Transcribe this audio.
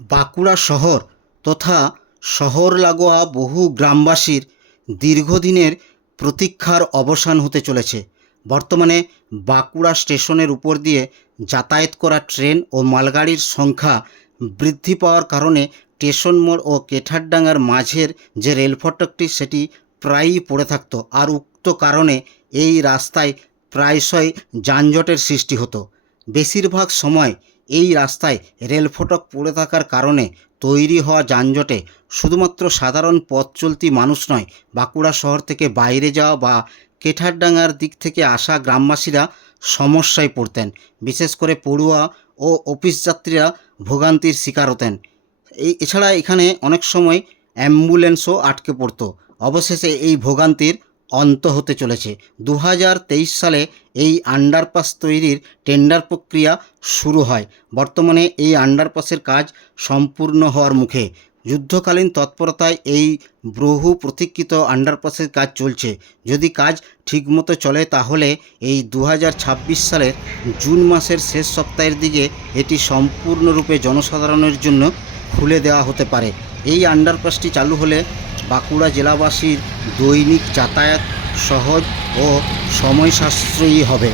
বাঁকুড়া শহর তথা শহর লাগোয়া বহু গ্রামবাসীর দীর্ঘদিনের প্রতীক্ষার অবসান হতে চলেছে। বর্তমানে বাঁকুড়া স্টেশনের উপর দিয়ে যাতায়াত করা ট্রেন ও মালগাড়ির সংখ্যা বৃদ্ধি পাওয়ার কারণে স্টেশন মোড় ও কেঠারডাঙ্গার মাঝের যে রেল ফটকটি সেটি প্রায়ই পড়ে থাকতো, আর উক্ত কারণে এই রাস্তায় প্রায়শই যানজটের সৃষ্টি হতো। বেশিরভাগ সময় এই রাস্তায় রেল ফটক পড়ে থাকার কারণে তৈরি হওয়া যানজটে শুধুমাত্র সাধারণ পথ চলতি মানুষ নয়, বাঁকুড়া শহর থেকে বাইরে যাওয়া বা কেঠারডাঙ্গার দিক থেকে আসা গ্রামবাসীরা সমস্যায় পড়তেন। বিশেষ করে পড়ুয়া ও অফিস যাত্রীরা ভোগান্তির শিকার হতেন। এছাড়া এখানে অনেক সময় অ্যাম্বুলেন্সও আটকে পড়তো। অবশেষে এই ভোগান্তির অন্ত হতে চলেছে। 2023 সালে এই আন্ডারপাস তৈরির টেন্ডার প্রক্রিয়া শুরু হয়। বর্তমানে এই আন্ডারপাসের কাজ সম্পূর্ণ হওয়ার মুখে। যুদ্ধকালীন তৎপরতায় এই বহু প্রতীক্ষিত আন্ডারপাসের কাজ চলছে। যদি কাজ ঠিকমতো চলে তাহলে এই 2026 সালের জুন মাসের শেষ সপ্তাহের দিকে এটি সম্পূর্ণরূপে জনসাধারণের জন্য খুলে দেওয়া হতে পারে। এই আন্ডারপাসটি চালু হলে বাঁকুড়া জেলাবাসীর দৈনিক যাতায়াত সহজ ও সময় সাশ্রয়ী হবে।